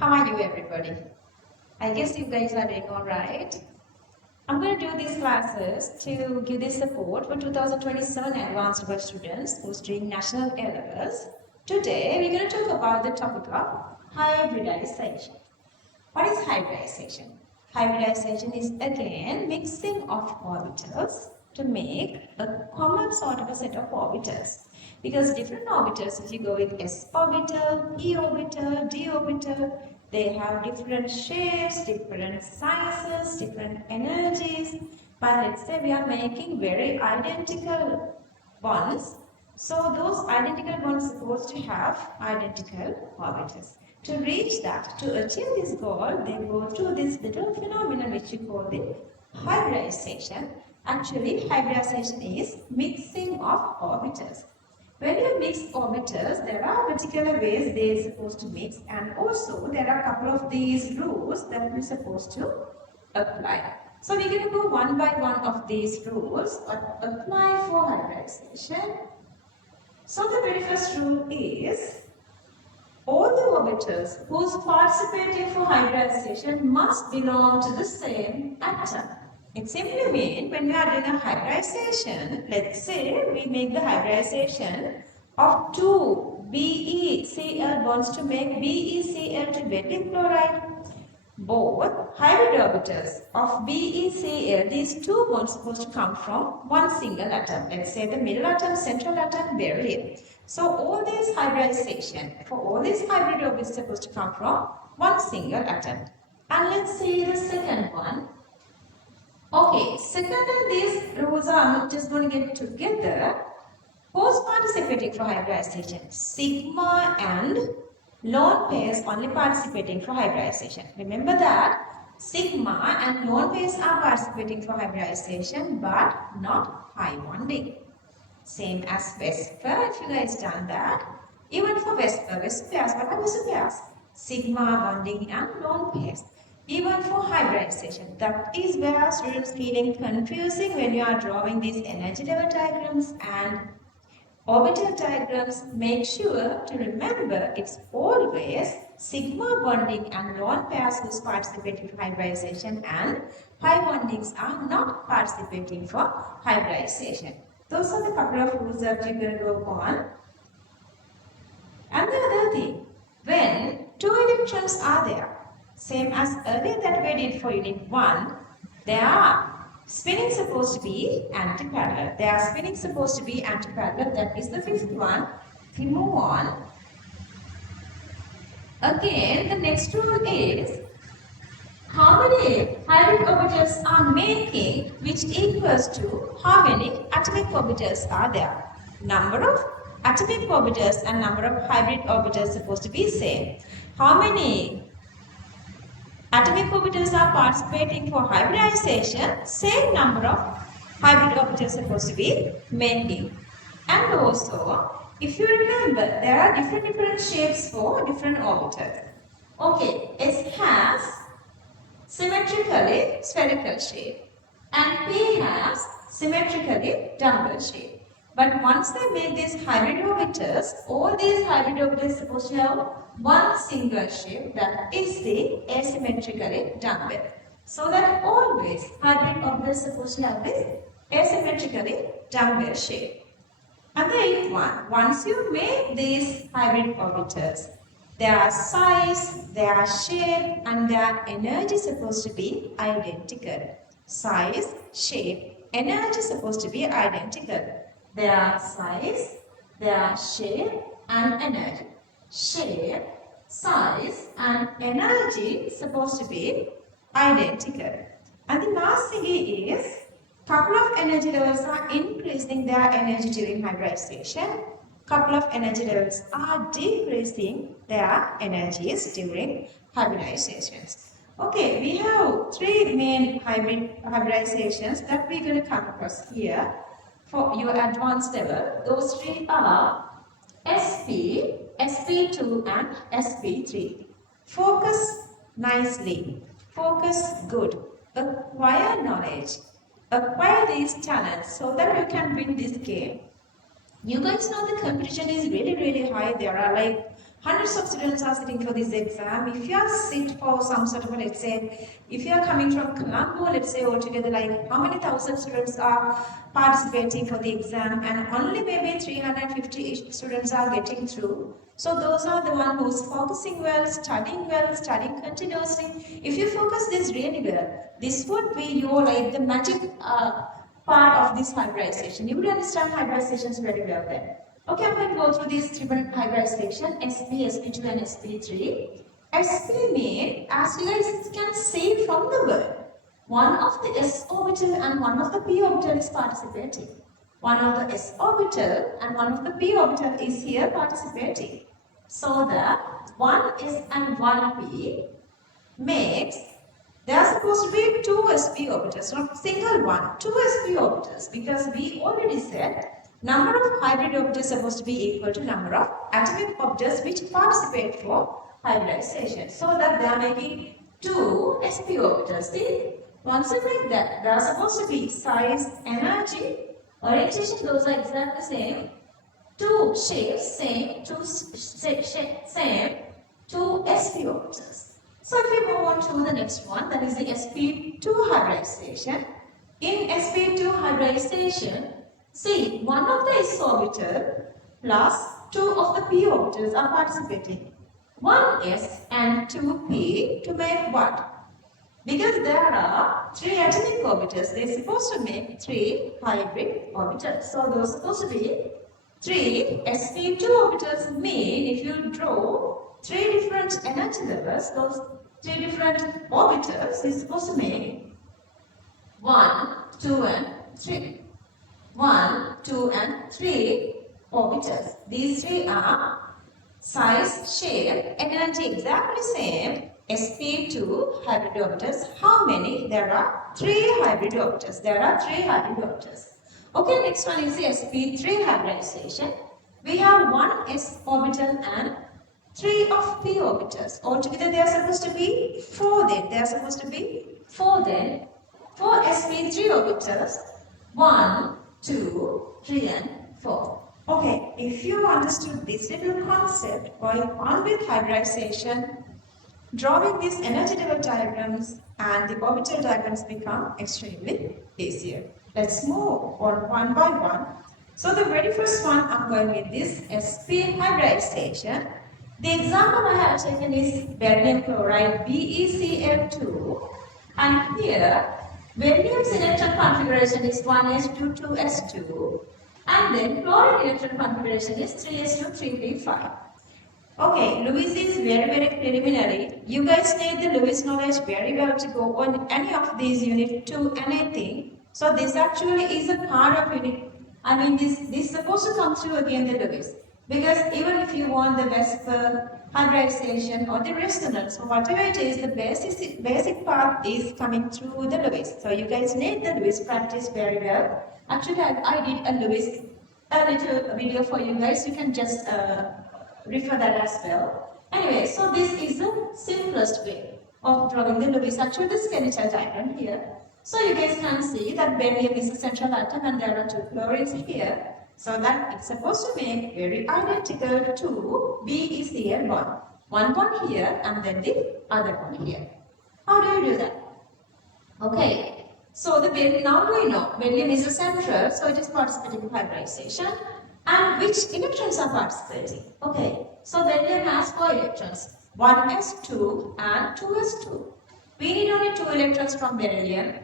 How are you everybody? I guess you guys are doing alright. I'm going to do these classes to give this support for 2027 advanced level students who's doing national A-levels. Today we're going to talk about the topic of hybridization. What is hybridization? Hybridization is again mixing of orbitals to make a common sort of a set of orbitals. Because different orbitals, if you go with s orbital, p orbital, d orbital, they have different shapes, different sizes, different energies. But let's say we are making very identical bonds. So those identical bonds are supposed to have identical orbitals. To reach that, to achieve this goal, they go through this little phenomenon which we call the hybridization. Actually, hybridization is mixing of orbitals. When you mix orbitals, there are particular ways they are supposed to mix, and also there are a couple of these rules that we're supposed to apply. So we're going to go one by one of these rules that apply for hybridization. So the very first rule is all the orbitals whose participating for hybridization must belong to the same atom. It simply means when we are doing a hybridization, let's say we make the hybridization of two BeCl bonds to make BeCl to benzene chloride. Both hybrid orbitals of BeCl, these two bonds are supposed to come from one single atom. Let's say the middle atom, central atom, beryllium. So all these hybridization, for all these hybrid orbitals are supposed to come from one single atom. And let's see the second one. Okay, second and these rules are not just going to get together. Who's participating for hybridization? Sigma and lone pairs only participating for hybridization. Remember that sigma and lone pairs are participating for hybridization but not pi bonding. Same as Vesper, if you guys done that. Even for Vesper pairs, what are Vesper pairs? Sigma bonding and lone pairs. Even for hybridization, that is where students feeling confusing when you are drawing these energy level diagrams and orbital diagrams. Make sure to remember it's always sigma bonding and lone pairs who's participating for hybridization, and pi bondings are not participating for hybridization. Those are the couple of rules that you're going to work on. And the other thing, when two electrons are there, same as earlier that we did for unit 1, their spinning supposed to be antiparallel. Their spinning supposed to be antiparallel. That is the fifth one. We move on. Again, the next rule is how many hybrid orbitals are making, which equals to how many atomic orbitals are there. Number of atomic orbitals and number of hybrid orbitals supposed to be same. How many atomic orbitals are participating for hybridization, same number of hybrid orbitals supposed to be making. And also, if you remember, there are different shapes for different orbitals. Okay, S has symmetrically spherical shape and P has symmetrically dumbbell shape. But once they make these hybrid orbitals, all these hybrid orbitals are supposed to have one single shape, that is the asymmetrically dumbbell. So that always hybrid orbitals are supposed to have this asymmetrically dumbbell shape. And the eighth one, once you make these hybrid orbitals, their size, their shape and their energy is supposed to be identical. Size, shape, energy is supposed to be identical. Their size, their shape and energy. Shape, size and energy is supposed to be identical. And the last thing is, couple of energy levels are increasing their energy during hybridization. Couple of energy levels are decreasing their energies during hybridizations. Okay, we have three main hybridizations that we're going to come across here for your advanced level. Those three are SP, SP2 and SP3. Focus nicely. Focus good. Acquire knowledge. Acquire these talents so that you can win this game. You guys know the competition is really high. There are like Hundreds of students are sitting for this exam. If you are sit for some sort of, let's say, if you are coming from Colombo, let's say altogether like how many thousand students are participating for the exam and only maybe 350 students are getting through. So those are the one who's focusing well, studying continuously. If you focus this really well, this would be your like the magic part of this hybridization. You would understand hybridizations very well then. Okay, I'm going to go through these three hybridization, SP, SP2 and SP3. SP means, as you guys can see from the word, one of the s orbital and one of the p orbital is participating. One of the s orbital and one of the p orbital is here participating. So the one s and one p makes, there are supposed to be two sp orbitals, not single one, two sp orbitals, because we already said number of hybrid orbitals is supposed to be equal to number of atomic orbitals which participate for hybridization. So that they are making two sp orbitals. See, once you make that, they are supposed to be size, energy, orientation, those are exactly same. Two shapes, same, two same, two sp orbitals. So if we move on to the next one, that is the sp2 hybridization. In sp2 hybridization, see, one of the s orbital plus two of the p orbitals are participating. One s and two p to make what? Because there are three atomic orbitals, they are supposed to make three hybrid orbitals. So those are supposed to be three sp2 orbitals mean if you draw three different energy levels, those three different orbitals is supposed to make 1, 2 and 3. 1, 2 and 3 orbitals. These three are size, shape, energy exactly same. sp2 hybrid orbitals. How many? There are 3 hybrid orbitals. There are 3 hybrid orbitals. Okay, next one is the sp3 hybridization. We have 1 s orbital and 3 of p orbitals. Altogether they are supposed to be 4 then. They are supposed to be 4 then. 4 sp3 orbitals. 1, 2, 3 and 4. Okay, if you understood this little concept, going on with hybridization, drawing these energy level diagrams and the orbital diagrams become extremely easier. Let's move on one by one. So the very first one I'm going with this sp hybridization. The example I have taken is barium chloride BeCl2, and here barium's electron configuration is 1s2 2s2, and then chlorine electron configuration is 3s2 3p5. Okay, Lewis is very preliminary. You guys need the Lewis knowledge very well to go on any of these unit 2 anything. So this actually is a part of unit. I mean this is supposed to come through again the Lewis. Because even if you want the Vesper, hybridization or the resonance, or whatever it is, the basic part is coming through the Lewis. So you guys need the Lewis practice very well. Actually, I did a Lewis, a little video for you guys. You can just refer that as well. Anyway, so this is the simplest way of drawing the Lewis. Actually, the skeletal diagram here. So you guys can see that barium is a central atom and there are 2 chlorines here. So that it's supposed to make very identical to BeCl1. One bond here and then the other one here. How do you do that? Okay, so the barium, now we know barium is a central, so it is participating in hybridization. And which electrons are participating? Okay, so barium has 4 electrons, 1s2 and 2s2. We need only 2 electrons from beryllium.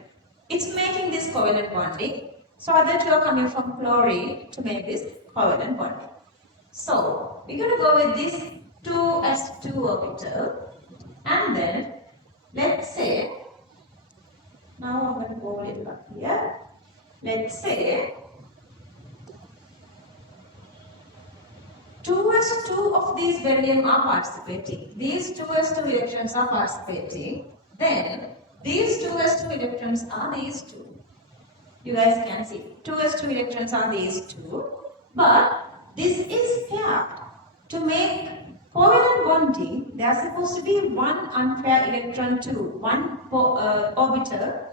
It's making this covalent bonding. So other 2 are coming from chlorine to make this covalent bonding. So we're going to go with this 2s2 orbital, and then let's say, now I'm going to go a little up here. Let's say 2s2 of these beryllium are participating. These 2s2 electrons are participating. Then these 2s2 electrons are these 2. You guys can see 2s2 electrons are these 2, but this is paired. To make covalent bonding, there are supposed to be one unpaired electron to one orbital.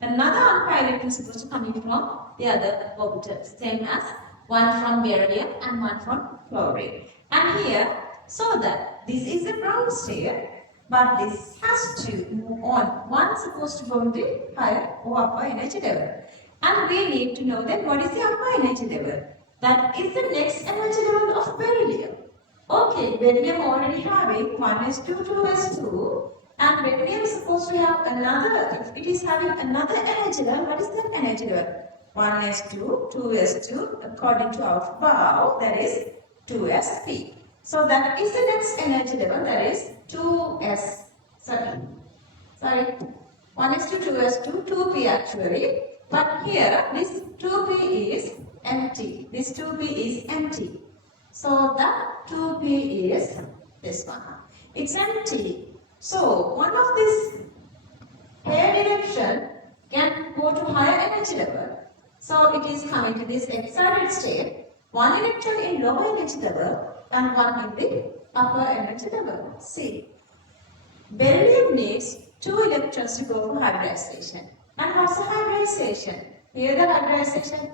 Another unpaired electron is supposed to come in from the other orbital, same as one from beryllium and one from chlorine. And here, So that this is a ground state, but this has to move on. One is supposed to go to the higher or upper energy level. And we need to know then what is the upper energy level. That is the next energy level of beryllium. Okay, beryllium already having 1s2, 2s2, and beryllium is supposed to have another, if it is having another energy level, what is that energy level? 1s2, 2s2, according to our bow, that is 2sp. So that is the next energy level, that is 1s2, 2s2, 2p actually. But here, this 2p is empty. This 2p is empty. So that 2p is this one. It's empty. So one of this paired electron can go to higher energy level. So it is coming to this excited state. One electron in lower energy level and one in the upper energy level. See, beryllium needs 2 electrons to go for hybridization. And what's the hybridization? Here the hybridization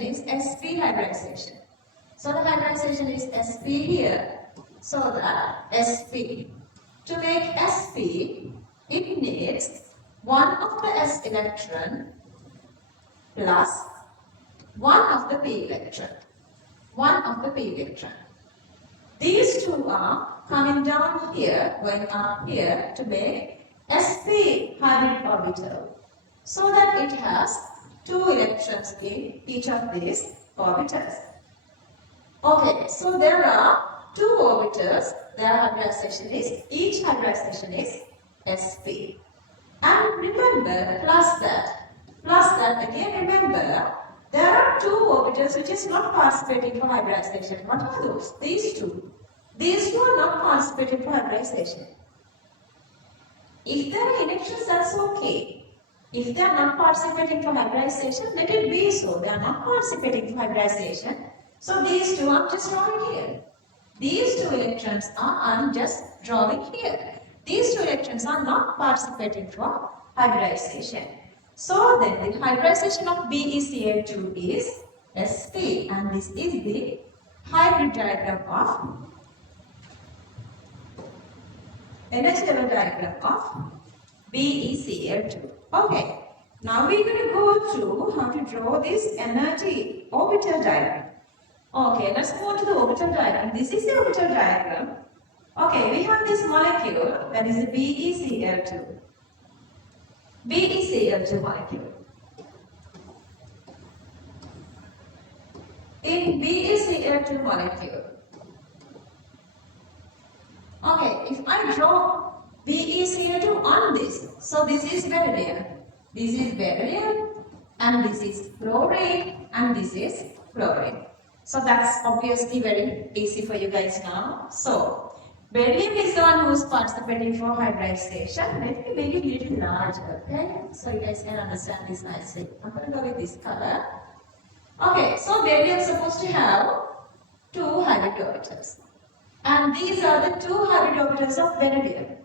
is sp hybridization. So the hybridization is sp here. So that sp. To make sp, it needs one of the s electron plus one of the p electron. These two are coming down here, going up here to make sp hybrid orbital, so that it has 2 electrons in each of these orbitals. Okay, so there are 2 orbitals, their hybridization is, each hybridization is sp. And remember, plus that again remember, there are 2 orbitals which is not participating for hybridization. What are those? These two. These two are not participating for hybridization. If there are electrons, that's okay. If they are not participating for hybridization, let it be so. They are not participating for hybridization. So these two I'm just drawing here. These 2 electrons I'm just drawing here. These 2 electrons are not participating for hybridization. So then the hybridization of BeCl2 is sp, and this is the hybrid diagram of energy level diagram of BeCl2. Okay, now we're going to go through how to draw this energy orbital diagram. Okay, let's go to the orbital diagram. This is the orbital diagram. Okay, we have this molecule that is the BeCl2. BeCl2 molecule. In BeCl2 molecule, okay, if I draw BeCl2 on this, so this is beryllium, and this is fluorine, and this is fluorine. So that's obviously very easy for you guys now. So beryllium is the one who is participating for hybridization. Let me make it a little larger, okay? So you guys can understand this nicely. I'm going to go with this color. Okay, so beryllium is supposed to have 2 hybrid orbitals. And these are the 2 hybrid orbitals of beryllium.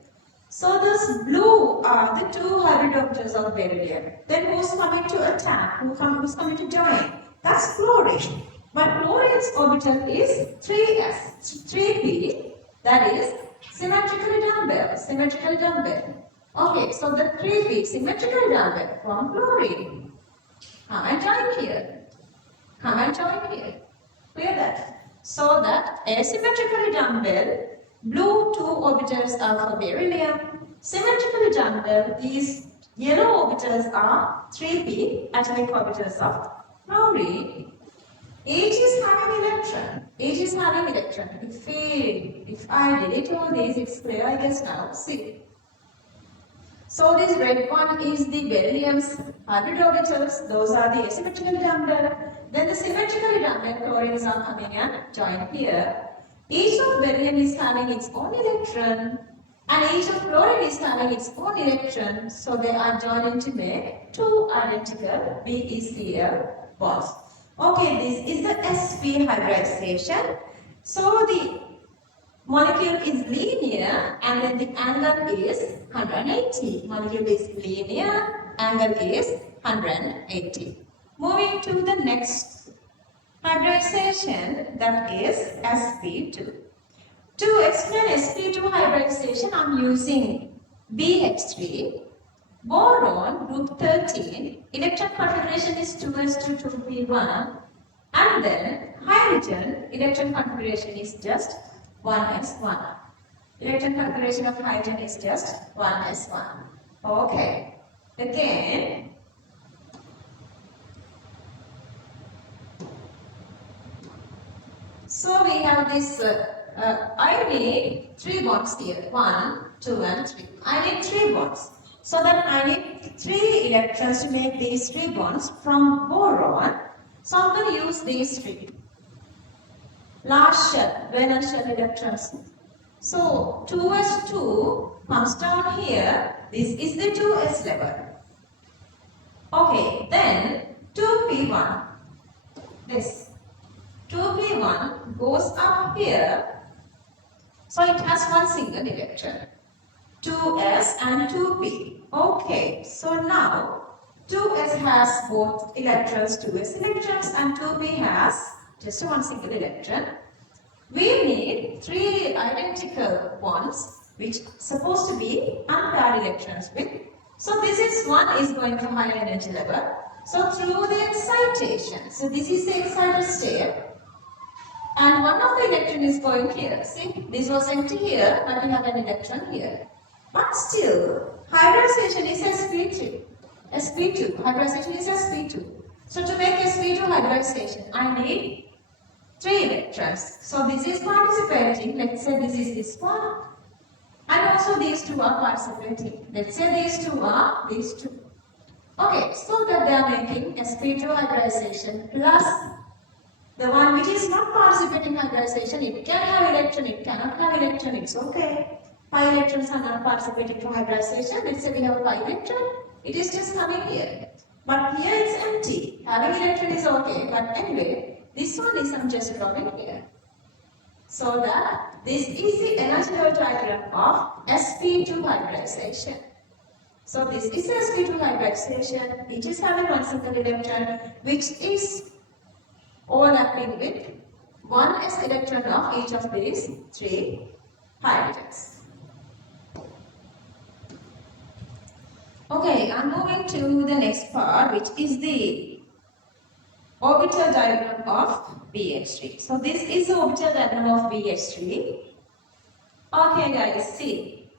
So this blue are the 2 hybrid orbitals of beryllium. Then who's coming to attack? Who's coming to join? That's fluorine. But fluorine's orbital is 3p, that is symmetrically dumbbell. Okay, so the 3p symmetrical dumbbell from fluorine. Come and join here. Clear that? So that asymmetrically dumbbell, blue 2 orbitals are for beryllium. Symmetrically dumbbell, these yellow orbitals are 3p atomic orbitals of fluorine. Each is having electron. If I delete all these, it's clear, I guess now. See. So this red one is the beryllium's hybrid orbitals. Those are the asymmetrical dumbbell. Then the symmetrical dumbbell chlorines are coming and join here. Each of beryllium is having its own electron, and each of fluorine is having its own electron. So they are joining to make 2 identical BeCl bonds. Okay, this is the sp hybridization. So the molecule is linear and then the angle is 180. Molecule is linear, angle is 180. Moving to the next hybridization, that is sp2. To explain sp2 hybridization, I'm using BH3, boron group 13, electron configuration is 2s2 2p1, and then hydrogen electron configuration is just 1s1. Electron configuration of hydrogen is just 1s1. Okay. Again, so we have this, I need 3 bonds here, 1, 2 and 3. I need 3 bonds. So then I need 3 electrons to make these 3 bonds from boron. So I'm going to use these 3. Large shell, valence shell electrons. So 2s2 comes down here. This is the 2s level. Okay, then 2p1. This 2p1 goes up here. So it has one single electron. 2s and 2p. Okay, so now 2s has both electrons, 2s electrons, and 2p has just one single electron. We need 3 identical bonds which supposed to be unpaired electrons with. So this is one is going to higher energy level. So through the excitation, so this is the excited state, and one of the electron is going here. See, this was empty here, but we have an electron here. But still, hybridization is sp2. sp2. Hybridization is sp2. So to make sp2 hybridization, I need 3 electrons. So this is participating. Let's say this is this one. And also these 2 are participating. Let's say these 2 are these 2. Okay, so that they are making sp2 hybridization plus the one which is not participating hybridization. It can have electron, it cannot have electron, it's okay. Pi electrons are not participating for hybridization. Let's say we have a pi electron, it is just coming here. But here it's empty. Having electron is okay, but anyway, this one is I'm just dropping here. So that this is the energy level diagram of sp2 hybridization. So this is sp2 hybridization. It is having one single electron which is overlapping with 1s electron of each of these 3 hydrogens. Okay, I'm moving to the next part, which is the orbital diagram of BH3. So this is the orbital diagram of BH3. Okay guys, see.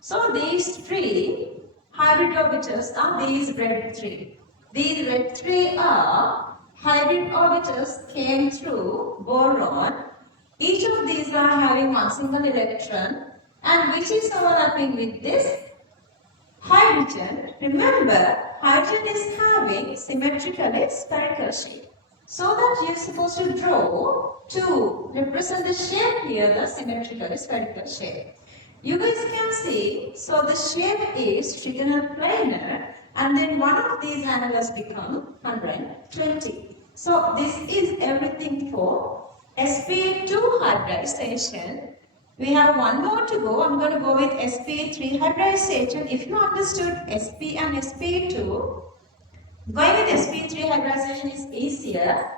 So these 3 hybrid orbitals are these red 3. These red 3 are hybrid orbitals came through boron. Each of these are having one single electron, and which is overlapping with this hydrogen. Remember, hydrogen is having symmetrically spherical shape. So that you're supposed to draw to represent the shape here, the symmetrically spherical shape. You guys can see, so the shape is trigonal planar, and then one of these angles become 120. So this is everything for sp2 hybridization. We have one more to go. I'm going to go with sp3 hybridization. If you understood sp and sp2, going with sp3 hybridization is easier.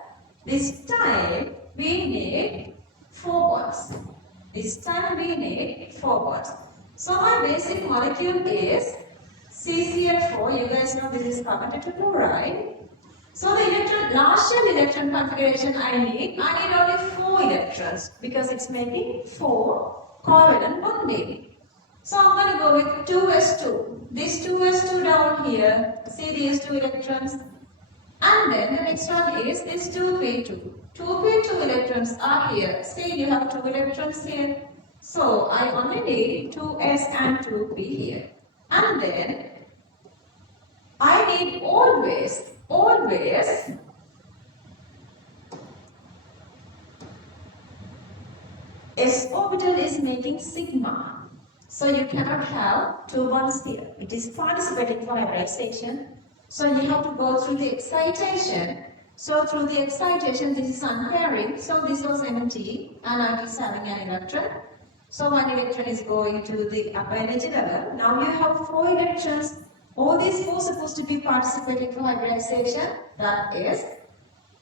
This time we need 4 bonds. This time we need 4 bonds. So my basic molecule is CCl4. You guys know this is carbon tetrachloride. So the large shell electron configuration I need only 4 electrons because it's making 4 covalent bonding. So I'm going to go with 2s2. This 2s2 down here, see these 2 electrons. And then the next one is this 2p2. 2p2 electrons are here. See, you have 2 electrons here. So I only need 2s and 2p here. And then I need always s orbital is making sigma. So you cannot have 2 bonds here. It is participating for hybridization. So you have to go through the excitation. So through the excitation, this is unpairing. So this was empty and I is having an electron. So 1 electron is going to the upper energy level. Now you have 4 electrons. All these 4 supposed to be participating for hybridization. That is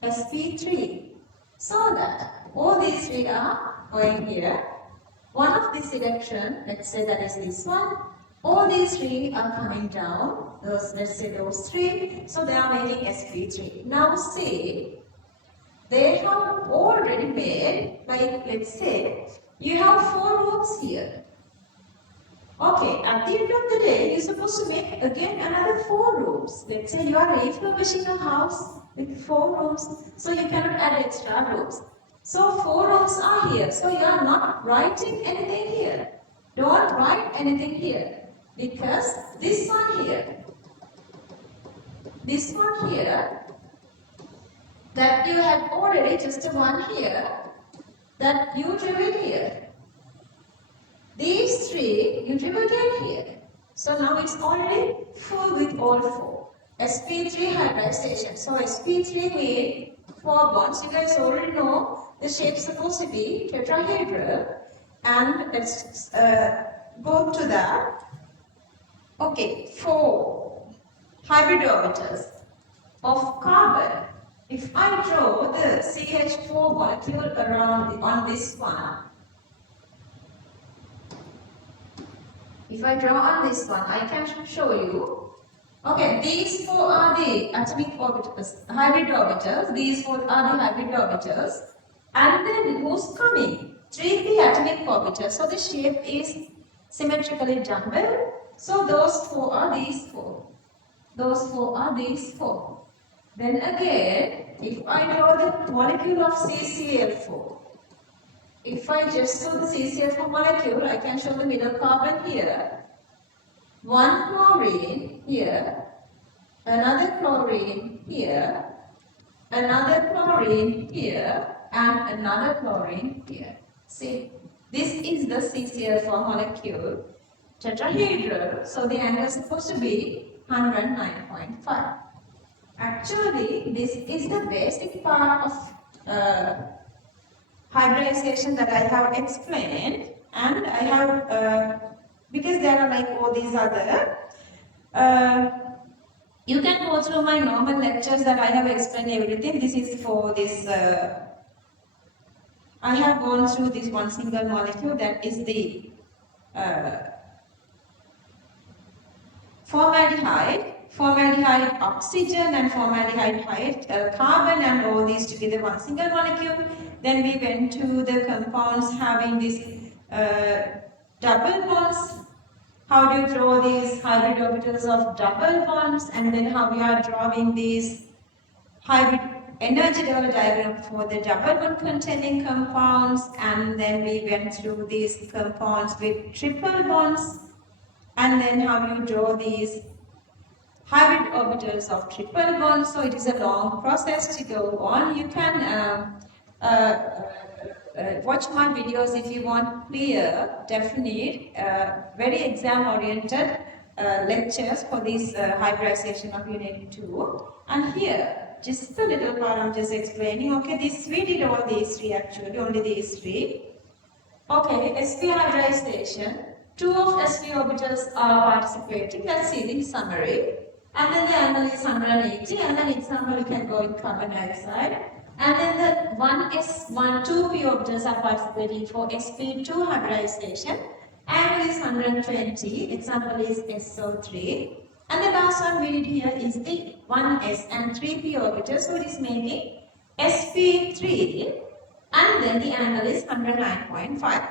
sp3. So that all these three are going here. One of this direction, let's say that is this one. All these three are coming down. Let's say those three. So they are making sp3. Now see, they have already made, like let's say, you have 4 rooms here. Okay, at the end of the day, you're supposed to make again another 4 rooms. Let's say you are refurbishing a house with 4 rooms, so you cannot add extra rooms. So 4 rooms are here, so you are not writing anything here. Don't write anything here, because this one here, that you had already just one here, that you drew it here. These 3 you drew again here. So now it's already full with all 4. sp3 hybridization. So sp3 means 4 bonds. You guys already know the shape is supposed to be tetrahedral. And let's go to that. Okay, 4 hybrid orbitals of carbon. If I draw the CH4 molecule around on this one, if I draw on this one, I can show you. Okay, these 4 are the atomic orbitals, hybrid orbitals. These 4 are the hybrid orbitals. And then who's coming? 3p atomic orbitals. So the shape is symmetrically jumbled. So those 4 are these 4. Those 4 are these 4. Then again, if I draw the molecule of CCl4, if I just show the CCl4 molecule, I can show the middle carbon here. 1 chlorine here, another chlorine here, another chlorine here, and another chlorine here. See, this is the CCl4 molecule, tetrahedral, so the angle is supposed to be 109.5. Actually, this is the basic part of hybridization that I have explained, and I have, because there are like all these other, you can go through my normal lectures that I have explained everything. This is for this, I have gone through this one single molecule, that is the formaldehyde oxygen and formaldehyde carbon, and all these together one single molecule. Then we went to the compounds having these double bonds. How do you draw these hybrid orbitals of double bonds, and then how we are drawing these hybrid energy level diagram for the double bond containing compounds, and then we went through these compounds with triple bonds, and then how you draw these hybrid orbitals of triple bonds. So it is a long process to go on. You can watch my videos if you want clear, definite, very exam oriented lectures for this hybridization of unit 2. And here, just a little part I'm just explaining. Okay, we did all these 3 actually, only these 3. Okay, sp hybridization. 2 of sp orbitals are participating. Let's see the summary. And then the angle is 180, and then example you can go in carbon dioxide. And then the 2p orbitals are participating for sp2 hybridization. Angle is 120, example is SO3. And the last one we did here is the 1s and 3p orbitals, so it is making sp3, and then the angle is 109.5.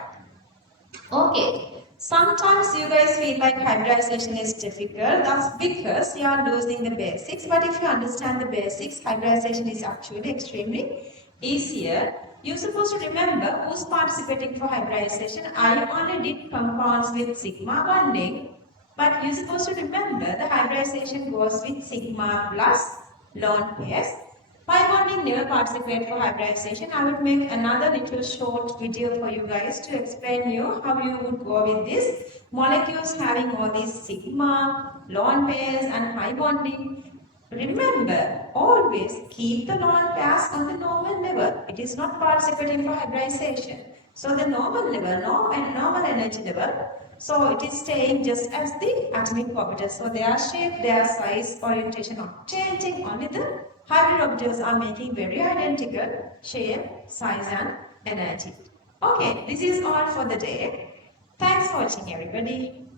Okay. Sometimes you guys feel like hybridization is difficult. That's because you are losing the basics. But if you understand the basics, hybridization is actually extremely easier. You're supposed to remember who's participating for hybridization. I only did compounds with sigma bonding, but you're supposed to remember the hybridization goes with sigma plus lone pairs. Pi bonding never participate for hybridization. I will make another little short video for you guys to explain you how you would go with this. Molecules having all these sigma, lone pairs and pi bonding. Remember, always keep the lone pairs on the normal level. It is not participating for hybridization. So the normal level, normal energy level, so it is staying just as the atomic orbitals. So their shape, their size, orientation not changing, only the hybrid orbitals are making very identical shape size and energy. Okay, this is all for the day. Thanks for watching everybody.